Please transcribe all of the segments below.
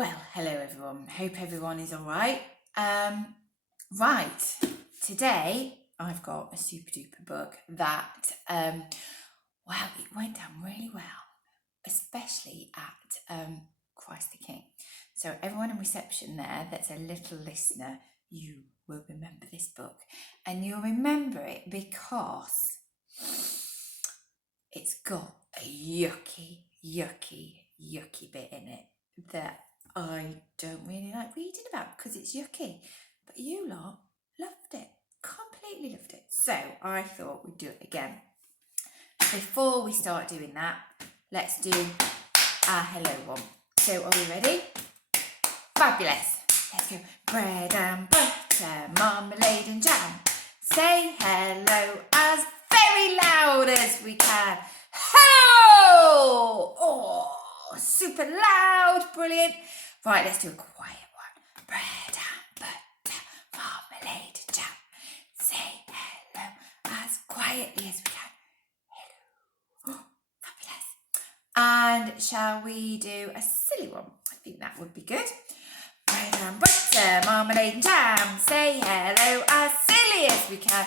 Well, hello everyone. Hope everyone is all right. Right, today I've got a super duper book that, it went down really well, especially at Christ the King. So everyone in reception there that's a little listener, you will remember this book. And you'll remember it because it's got a yucky bit in it that I don't really like reading about because it's yucky. But you lot loved it, completely loved it. So I thought we'd do it again. Before we start doing that, let's do our hello one. So are we ready? Fabulous. Let's go. Bread and butter, marmalade and jam. Say hello as very loud as we can. Hello! Oh, super loud, brilliant. Right, let's do a quiet one. Bread and butter, marmalade and jam. Say hello as quietly as we can. Hello. Oh, fabulous. And shall we do a silly one? I think that would be good. Bread and butter, marmalade and jam. Say hello as silly as we can.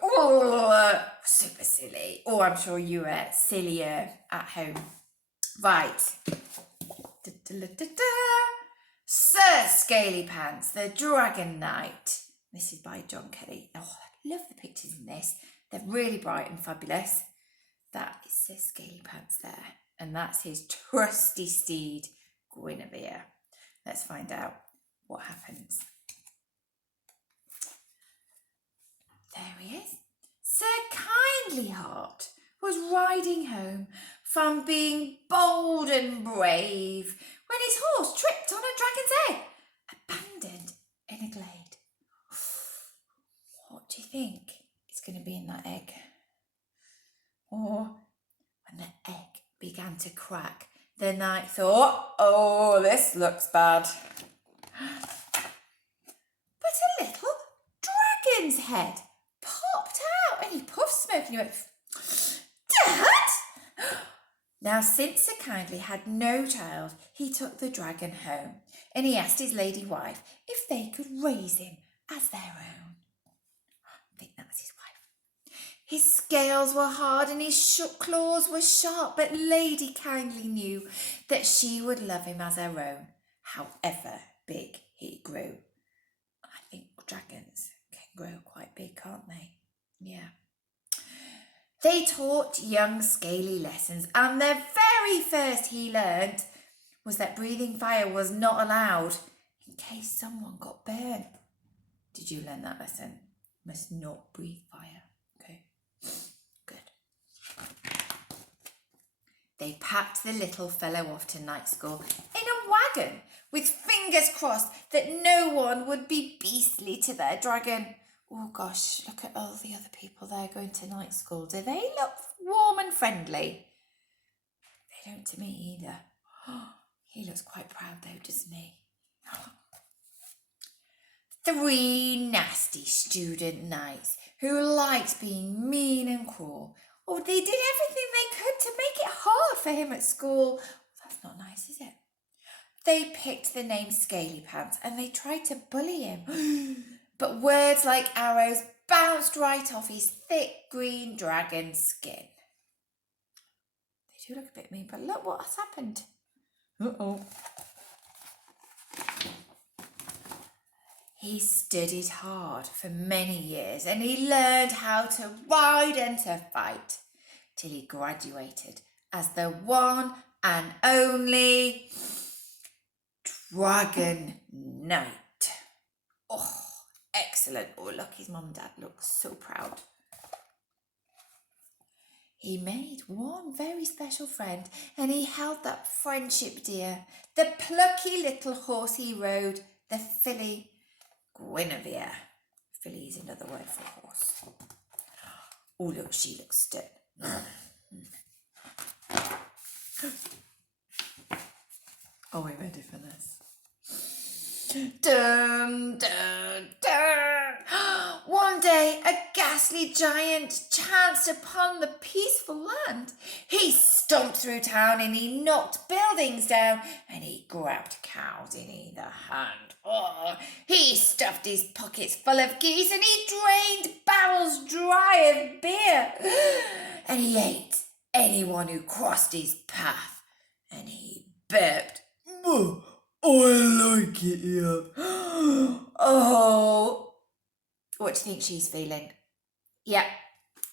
Oh, super silly. Oh, I'm sure you were sillier at home. Right. Sir Scaly Pants, the Dragon Knight. This is by John Kelly. Oh, I love the pictures in this. They're really bright and fabulous. That is Sir Scaly Pants there. And that's his trusty steed, Guinevere. Let's find out what happens. There he is. Sir Kindly Heart was riding home from being bold and brave when his horse tripped on a dragon's egg, abandoned in a glade. What do you think is going to be in that egg? Or when the egg began to crack, the knight thought, oh, this looks bad. But a little dragon's head popped out and he puffed smoke and he went, Dad! Now, since Sir Kindly had no child, he took the dragon home and he asked his lady wife if they could raise him as their own. I think that was his wife. His scales were hard and his claws were sharp, but Lady Kindly knew that she would love him as her own, however big he grew. I think dragons can grow quite big, can't they? Yeah. They taught young Scaly lessons, and the very first he learnt was that breathing fire was not allowed in case someone got burned. Did you learn that lesson? Must not breathe fire. Okay, good. They packed the little fellow off to night school in a wagon, with fingers crossed that no one would be beastly to their dragon. Oh gosh, look at all the other people there going to night school. Do they look warm and friendly? They don't to me either. He looks quite proud though, doesn't he? 3 nasty student knights who liked being mean and cruel. Oh, they did everything they could to make it hard for him at school. That's not nice, is it? They picked the name Scaly Pants and they tried to bully him. But words like arrows bounced right off his thick green dragon skin. They do look a bit mean, but look what has happened. Uh-oh. He studied hard for many years and he learned how to ride and to fight till he graduated as the one and only Dragon Knight. Oh, excellent. Oh, look, his mum and dad look so proud. He made one very special friend and he held that friendship dear. The plucky little horse he rode, the filly Guinevere. Filly is another word for horse. Oh, look, she looks stern. Are we ready for this? Dun, dun, dun. One day, a ghastly giant chanced upon the peaceful land. He stomped through town and he knocked buildings down and he grabbed cows in either hand. Oh, he stuffed his pockets full of geese and he drained barrels dry of beer. And he ate anyone who crossed his path. And he burped. Oh, I like it here. Oh, what do you think she's feeling? Yep,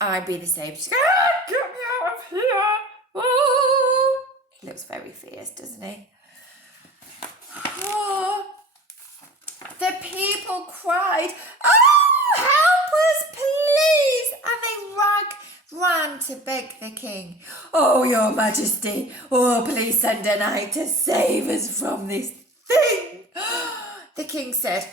I'd be the same. She's going, get me out of here. Oh. He looks very fierce, doesn't he? Oh. The people cried, oh, help us, please. And they ran to beg the king. Oh, your majesty, oh, please send a knight to save us from this thing. The king said,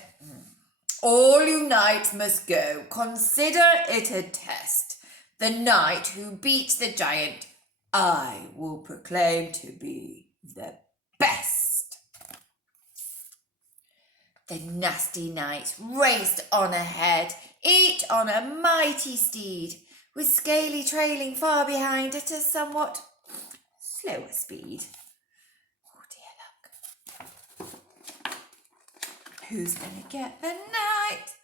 all you knights must go. Consider it a test. The knight who beats the giant, I will proclaim to be the best. The nasty knights raced on ahead, each on a mighty steed, with Scaly trailing far behind at a somewhat slower speed. Oh dear luck. Who's going to get the knight?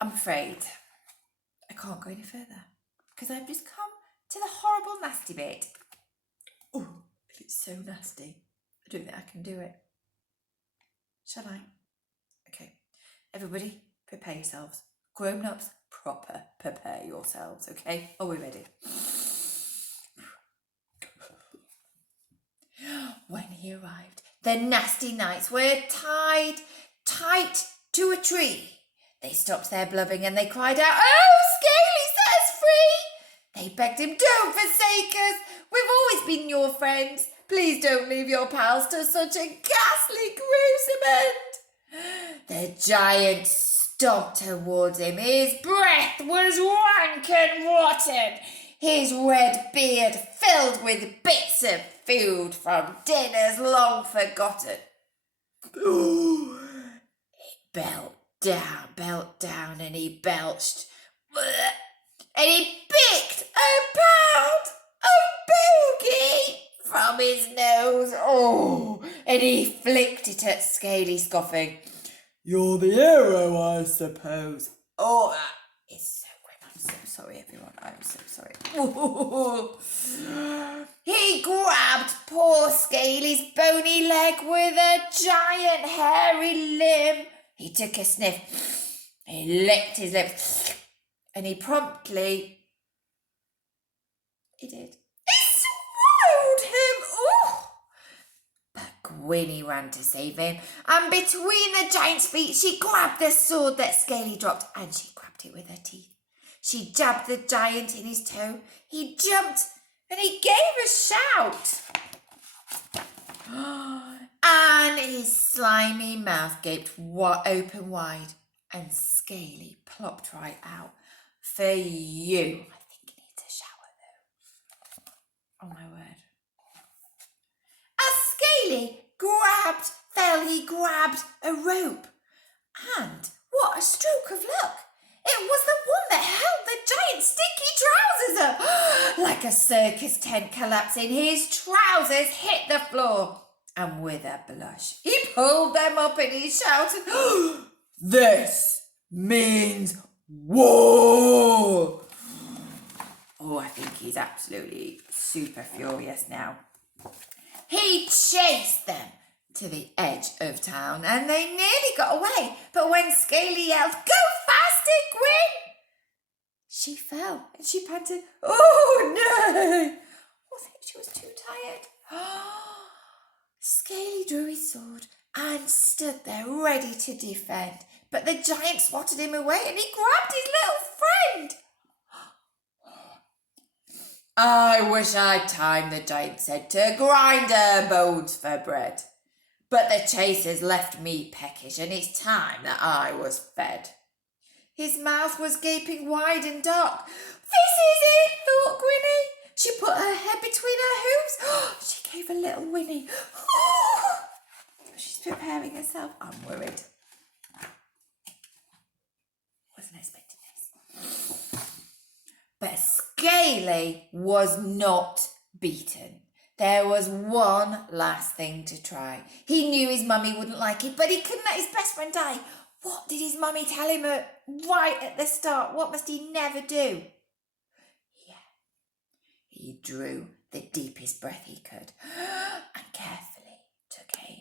I'm afraid I can't go any further because I've just come to the horrible nasty bit. Oh, it's so nasty. I don't think I can do it. Shall I? Okay. Everybody, prepare yourselves. Grown-ups, proper prepare yourselves, okay? Are we ready? When he arrived, the nasty knights were tied tight to a tree. They stopped their blubbing and they cried out, oh, Scaly, set us free! They begged him, don't forsake us. We've always been your friends. Please don't leave your pals to such a ghastly, gruesome end. The giant stomped towards him. His breath was rank and rotten. His red beard filled with bits of food from dinners long forgotten. Ooh. He belt down, and he belched. And he picked a pound of bogey from his nose. Oh, and he flicked it at Scaly, scoffing. You're the hero, I suppose. Oh, that is so grim. I'm so sorry, everyone. I'm so sorry. He grabbed poor Scaly's bony leg with a giant hairy limb. He took a sniff. He licked his lips. And he promptly... He did. He swallowed him! Oh! But Gwynny ran to save him, and between the giant's feet she grabbed the sword that Scaly dropped, and she grabbed it with her teeth. She jabbed the giant in his toe. He jumped, and he gave a shout. And his slimy mouth gaped open wide, and Scaly plopped right out. For you. I think he needs a shower though. Oh my word. As Scaly he grabbed a rope. And what a stroke of luck. It was the one that held the giant stinky trousers up. Like a circus tent collapsing, his trousers hit the floor. And with a blush, he pulled them up and he shouted, this means war! Oh, I think he's absolutely super furious now. He chased them to the edge of town and they nearly got away. But when Scaly yelled, go faster, Gwyn! She fell and she panted, oh no! I think she was too tired. Scaly drew his sword and stood there ready to defend. But the giant swatted him away and he grabbed his little friend. I wish I'd time, the giant said, to grind her bones for bread. But the chasers left me peckish, and it's time that I was fed. His mouth was gaping wide and dark. This is it, thought Gwynny. She put her head between her hooves. She gave a little whinny. She's preparing herself. I'm worried. Wasn't expecting this. But Scaly was not beaten. There was one last thing to try. He knew his mummy wouldn't like it, but he couldn't let his best friend die. What did his mummy tell him right at the start? What must he never do? Yeah, he drew the deepest breath he could and carefully took aim.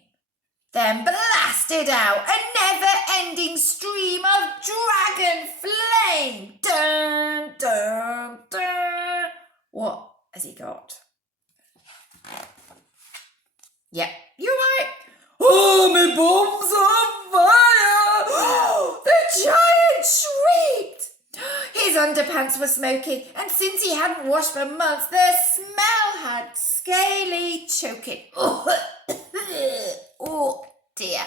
Then blasted out a never-ending stream of dragon flame. Dun, dun, dun. What has he got? Yeah, you're right. Oh, my bomb's on fire! The giant shrieked. His underpants were smoking, and since he hadn't washed for months, the smell had Scaly choking. Oh dear.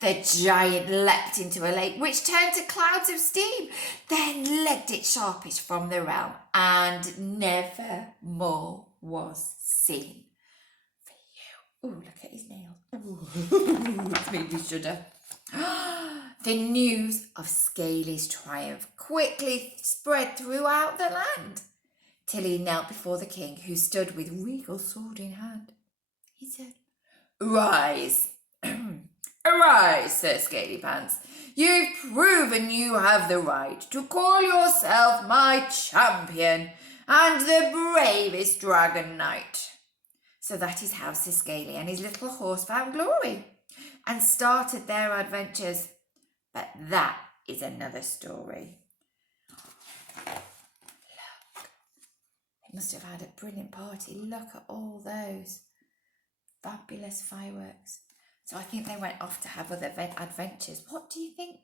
The giant leapt into a lake, which turned to clouds of steam, then legged it sharpish from the realm, and never more was seen. For you. Ooh, look at his nails. Ooh, it's made me shudder. The news of Scaly's triumph quickly spread throughout the land, till he knelt before the king, who stood with regal sword in hand. He said, "Arise, arise, Sir Scalypants. You've proven you have the right to call yourself my champion and the bravest dragon knight." So that is how Sir Scaly and his little horse found glory and started their adventures. But that is another story. Look, they must have had a brilliant party. Look at all those fabulous fireworks. So I think they went off to have other adventures. What do you think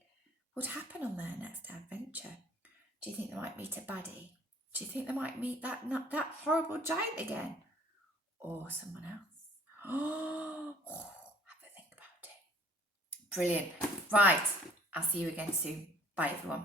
would happen on their next adventure? Do you think they might meet a baddie? Do you think they might meet that horrible giant again? Or someone else? Oh, have a think about it. Brilliant. Right, I'll see you again soon. Bye, everyone.